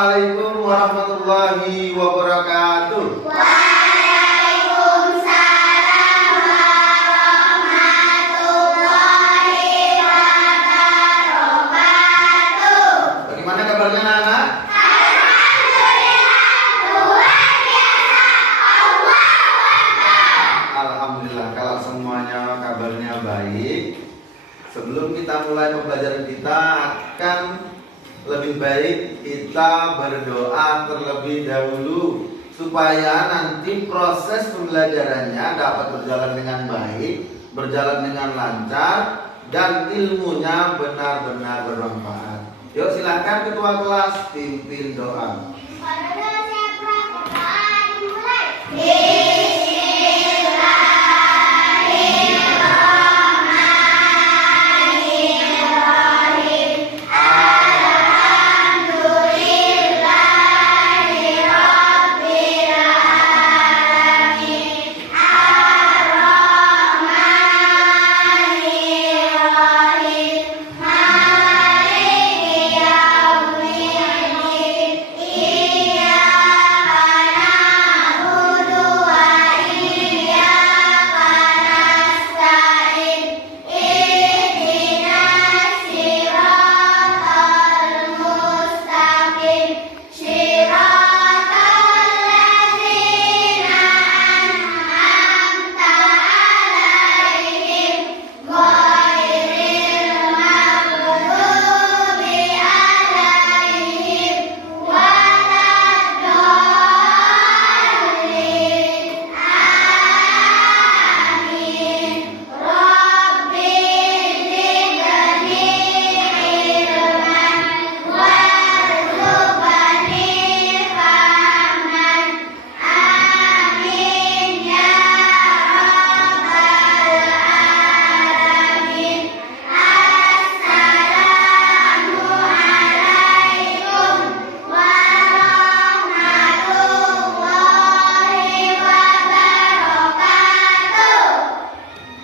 Assalamualaikum warahmatullahi wabarakatuh. Waalaikumsalam warahmatullahi wabarakatuh. Bagaimana kabarnya anak-anak? Alhamdulillah, luar biasa. Allahu Akbar. Alhamdulillah kalau semuanya kabarnya baik. Sebelum kita mulai pembelajaran kita akan lebih baik kita berdoa terlebih dahulu supaya nanti proses pembelajarannya dapat berjalan dengan baik, berjalan dengan lancar, dan ilmunya benar-benar bermanfaat. Yuk silakan ketua kelas pimpin doa.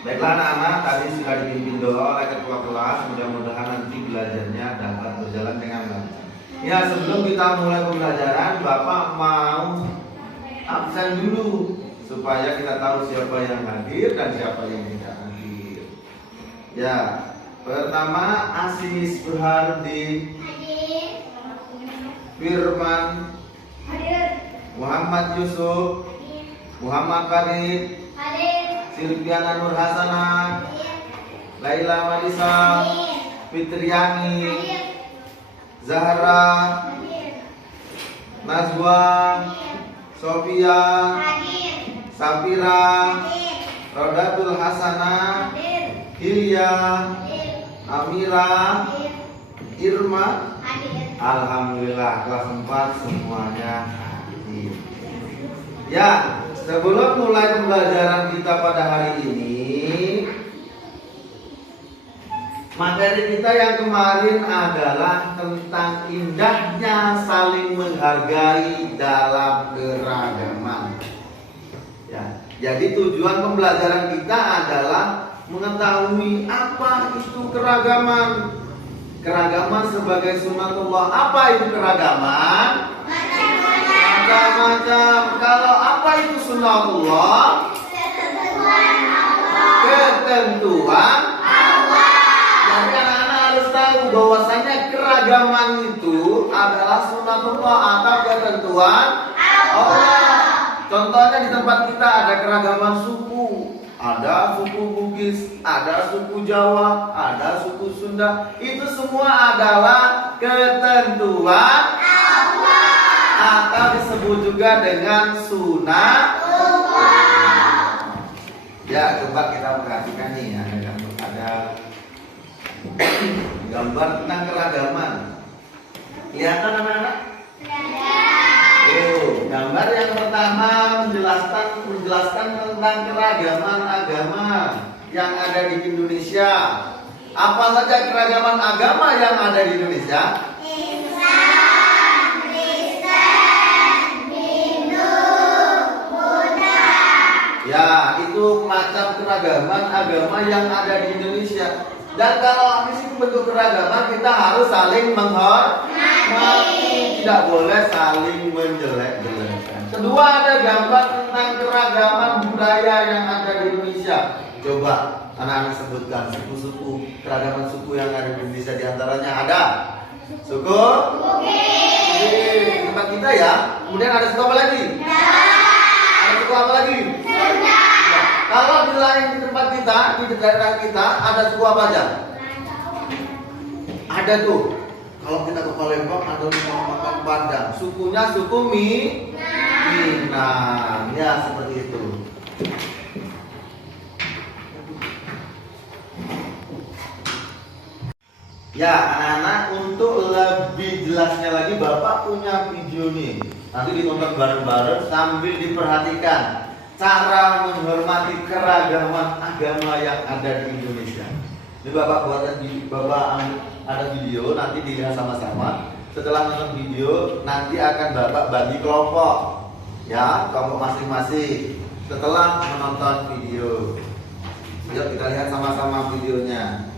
Baiklah anak-anak, tadi sudah dipimpin doa oleh ketua kelas. Mudah-mudahan nanti belajarnya dapat berjalan dengan lancar. Ya, sebelum kita mulai pembelajaran, Bapak mau absen dulu supaya kita tahu siapa yang hadir dan siapa yang tidak hadir. Ya, pertama Asis Burhardi, Firman, Muhammad Yusuf, Muhammad Farid, Silviana Nur Hasanah, Laila Marisa, Fitriani, Zahra, Nazwa, Sofia, Safira, Rodatul Hasanah, Hilya, Amira, Irma. Alhamdulillah kelas 4 semuanya hadir. Ya, sebelum mulai pembelajaran kita pada hari ini, materi kita yang kemarin adalah tentang indahnya saling menghargai dalam keragaman. Ya, jadi tujuan pembelajaran kita adalah mengetahui apa itu keragaman. Keragaman sebagai sunatullah. Apa itu keragaman? Macam-macam. Kalau apa itu sunatullah? Ketentuan Allah. Jadi anak-anak harus tahu bahwasanya keragaman itu adalah sunatullah atau ketentuan Allah. Contohnya di tempat kita ada keragaman suku. Ada suku Bugis, ada suku Jawa, ada suku Sunda. Itu semua adalah ketentuan Allah, atau disebut juga dengan sunatullah. Ya, coba kita perhatikan nih, ada gambar tentang keragaman. Kelihatan anak-anak? Gambar yang pertama menjelaskan tentang keragaman agama yang ada di Indonesia. Apa saja keragaman agama yang ada di Indonesia? Islam, Kristen, Hindu, Buddha. Ya, itu macam keragaman agama yang ada di Indonesia. Dan kalau di sini bentuk keragaman, kita harus saling menghormati. tidak boleh saling menjelek-jelekan. Kedua, ada gambar tentang keragaman budaya yang ada di Indonesia. Coba anak-anak sebutkan suku-suku, keragaman suku yang ada di Indonesia. Di antaranya ada suku di tempat kita ya. Kemudian ada suku apa lagi? Ada suku apa lagi? Ya. Kalau di lain di tempat kita, di daerah kita, ada suku apa aja? Ada tuh. Kalau kita ke Palembang ada rumah makan Padang. Sukunya suku Minang. Ya seperti itu. Ya anak-anak, untuk lebih jelasnya lagi Bapak punya video nih. Nanti ditonton bareng-bareng sambil diperhatikan cara menghormati keragaman agama yang ada di Indonesia. Ini Bapak buatkan ada video, nanti dilihat sama-sama. Setelah nonton video, nanti akan Bapak bagi kelompok, ya, kelompok masing-masing. Setelah menonton video, yuk kita lihat sama-sama videonya.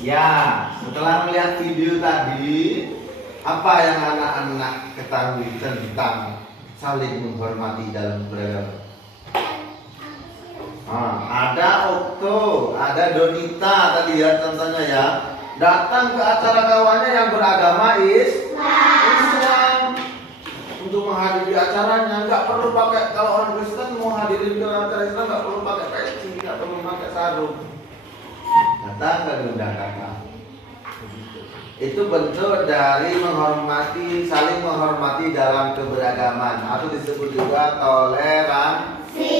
Ya, setelah melihat video tadi, apa yang anak-anak ketahui tentang saling menghormati dalam beragama? Ada Okto, ada Donita tadi ya contohnya ya, datang ke acara kawannya yang beragama Islam untuk menghadiri acaranya. Nggak perlu pakai, kalau orang Kristen mau hadiri ke acara Islam nggak perlu pakai peci, nggak perlu pakai sarung, datang ke diundang kakak. Itu bentuk dari menghormati, saling menghormati dalam keberagaman, atau disebut juga toleransi.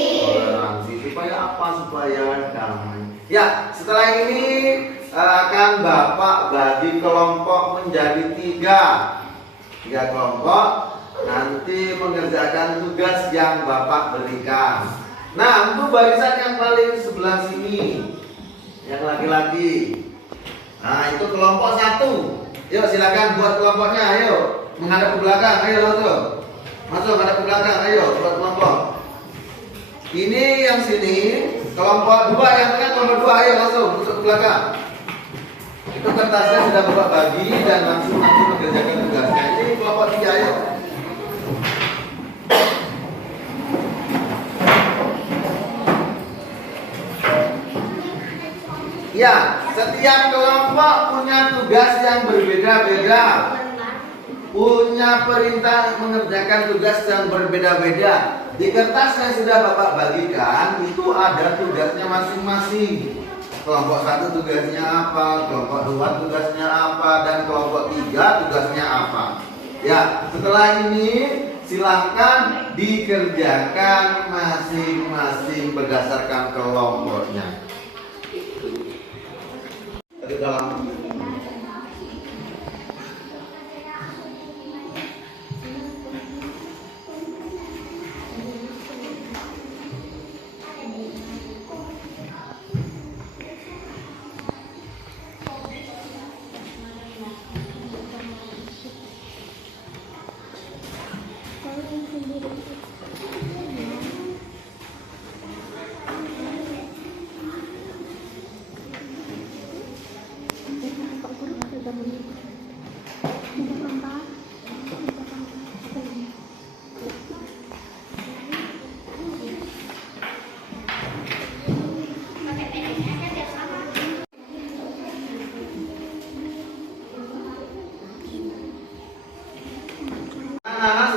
Supaya apa? Supaya damai. Ya, setelah ini akan Bapak bagi kelompok menjadi tiga kelompok. Nanti mengerjakan tugas yang Bapak berikan. Nah, untuk barisan yang paling sebelah sini, yang laki-laki. Nah, itu kelompok 1. Yuk silakan buat kelompoknya. Ayo menghadap ke belakang. Ayo masuk menghadap ke belakang. Ayo buat kelompok. Ini yang sini kelompok 2, yang tengah kelompok 2. Ayo langsung masuk ke belakang. Itu kertasnya sudah Bapak bagi dan langsung nanti mengerjakan tugasnya. Ini kelompok 3. Ayo. Ya, setiap kelompok punya tugas yang berbeda-beda, punya perintah mengerjakan tugas yang berbeda-beda. Di kertas yang sudah Bapak bagikan itu ada tugasnya masing-masing. Kelompok 1 tugasnya apa, kelompok 2 tugasnya apa, dan kelompok 3 tugasnya apa. Ya, setelah ini silahkan dikerjakan masing-masing berdasarkan kelompoknya. Dalam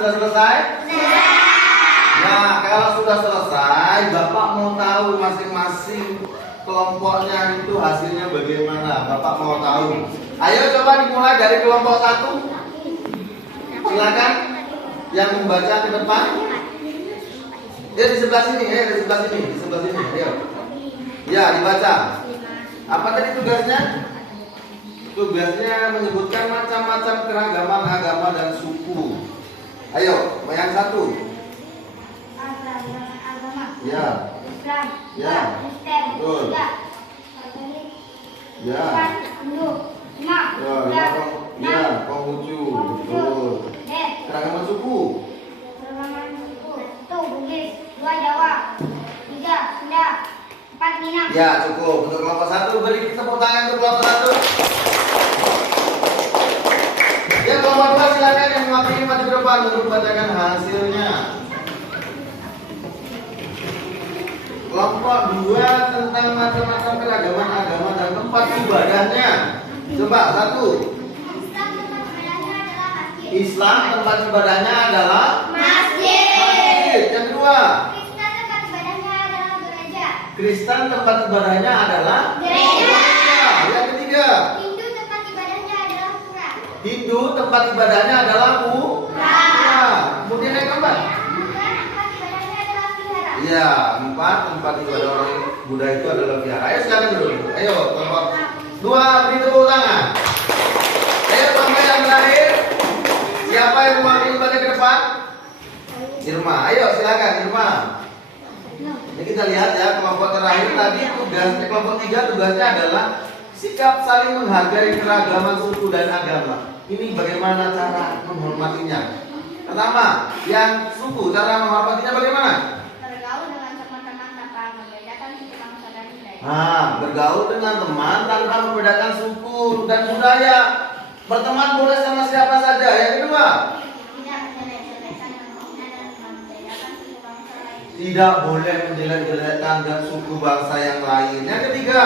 sudah selesai? Nah, kalau sudah selesai, Bapak mau tahu masing-masing kelompoknya itu hasilnya bagaimana? Bapak mau tahu. Ayo coba dimulai dari kelompok 1. Silakan yang membaca ke depan. Ya di sebelah sini, di sebelah sini. Ayo. Ya, dibaca. Apa tadi tugasnya? Tugasnya menyebutkan macam-macam keragaman agama dan suku. Ayo, yang 1. Agama. Ya. Islam. Ya. Kristen. Betul. Ya. Hindu. Ya, Konghucu. Betul. Keragaman suku. Satu Bugis, 2 Jawa, 3 Sunda, 4 Minang. Ya, cukup. Untuk kelompok 1 beri tepuk tangan untuk kelompok 1. Ya, kelompok 2 silakan yang mewakili maju ke depan untuk membacakan hasilnya. Kelompok 2 tentang macam-macam keragaman agama dan tempat ibadahnya. Coba 1. Islam tempat ibadahnya adalah masjid. Yang 2. Kristen tempat ibadahnya adalah gereja. Yang 3. Hindu tempat ibadahnya adalah pura. Kemudian yang keempat. Iya, 4 tempat ibadah orang Buddha itu adalah vihara. Ayo sekarang dulu. Ayo, kelompok 2 beri tepuk tangan. Ayo sampai yang terakhir. Siapa yang mewakili pada ke depan? Irma. Ayo silakan Irma. Ini kita lihat ya, kelompok terakhir tadi tugasnya, kelompok 3 tugasnya adalah sikap saling menghargai keragaman suku dan agama. Ini bagaimana cara menghormatinya? Pertama, yang suku cara menghormatinya bagaimana? Bergaul dengan teman-teman tanpa membedakan suku bangsa dan budaya. Nah, bergaul dengan teman tanpa membedakan suku dan budaya. Berteman boleh sama siapa saja. Yang kedua, tidak boleh menjelek-jelekkan dan suku bangsa yang lain. Yang ketiga,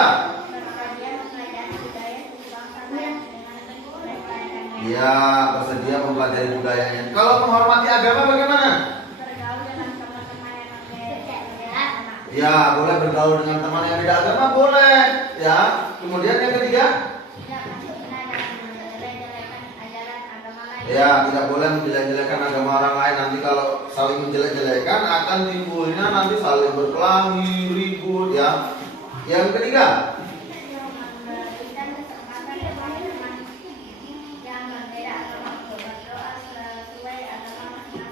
ya, bersedia mempelajari budayanya. Kalau menghormati agama bagaimana? Ya, boleh bergaul dengan teman yang beda agama, boleh. Ya, kemudian yang ketiga, ya, tidak boleh menjelek-jelekan agama orang lain. Nanti kalau saling menjelek-jelekan akan timbulnya nanti saling berkelahi, ribut, ya. Yang ketiga,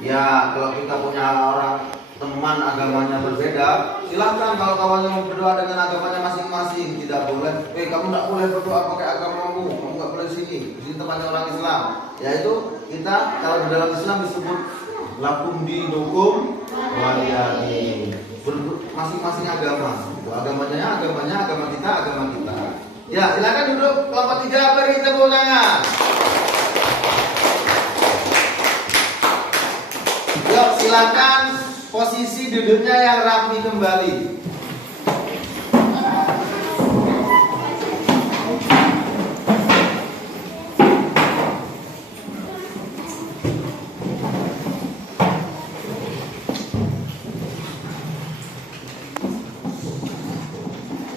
ya, kalau kita punya orang teman agamanya berbeda, silahkan kalau kawannya mau berdoa dengan agamanya masing-masing. Tidak boleh, kamu tidak boleh berdoa pakai agamamu, kamu nggak boleh sini tempatnya orang Islam. Yaitu kita kalau di dalam Islam disebut lakum dinukum waliyadin. Masing-masing agama, agamanya agama kita. Ya, silakan duduk kelompok 3, beri tepuk tangan. Yuk, silakan posisi duduknya yang rapi kembali.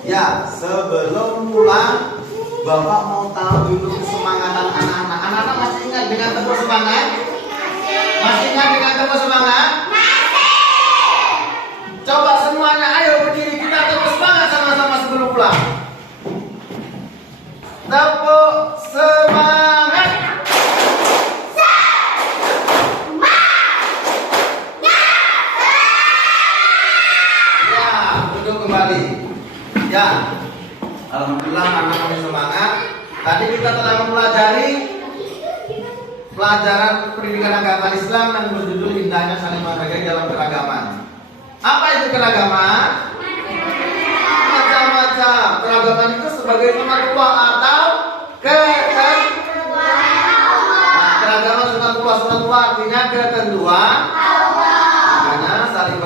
Ya, sebelum pulang, Bapak mau tahu dulu kesemangatan anak-anak. Anak-anak masih ingat dengan teguh semangat? Masih ingat dengan teguh semangat? Coba semuanya, ayo berdiri, kita tepuk semangat sama-sama sebelum pulang. Tepuk semangat. Ya, duduk kembali. Ya, alhamdulillah anak-anak semangat. Tadi kita telah mempelajari pelajaran pendidikan agama Islam yang berjudul Indahnya Saling Menghargai dalam Keragaman. Apa itu keragaman? Macam-macam. Keragaman itu sebagai sunatullah atau ketentuan. Nah, keragaman sunatullah artinya ketentuan. Makanya saling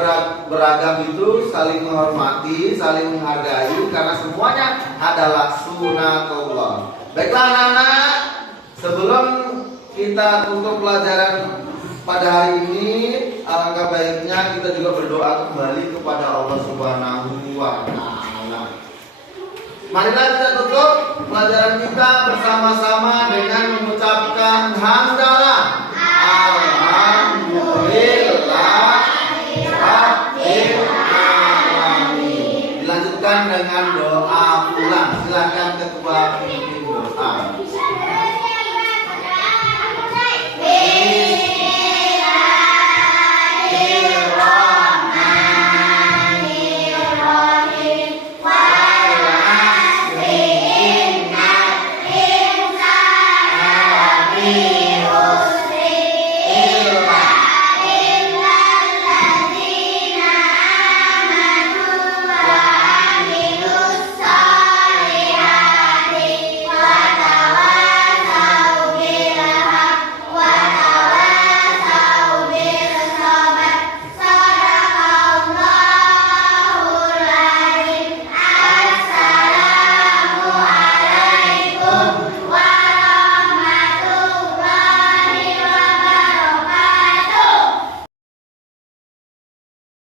beragam itu saling menghormati, saling menghargai karena semuanya adalah sunatullah. Baiklah anak-anak, sebelum kita tutup pelajaran pada hari ini, alangkah baiknya kita juga berdoa kembali kepada Allah Subhanahu wa Ta'ala. Marilah kita tutup pelajaran kita bersama-sama dengan mengucapkan hamdalah. Alhamdulillah Rabbil alamin. Dilanjutkan dengan doa pulang. Silakan ketua pimpin.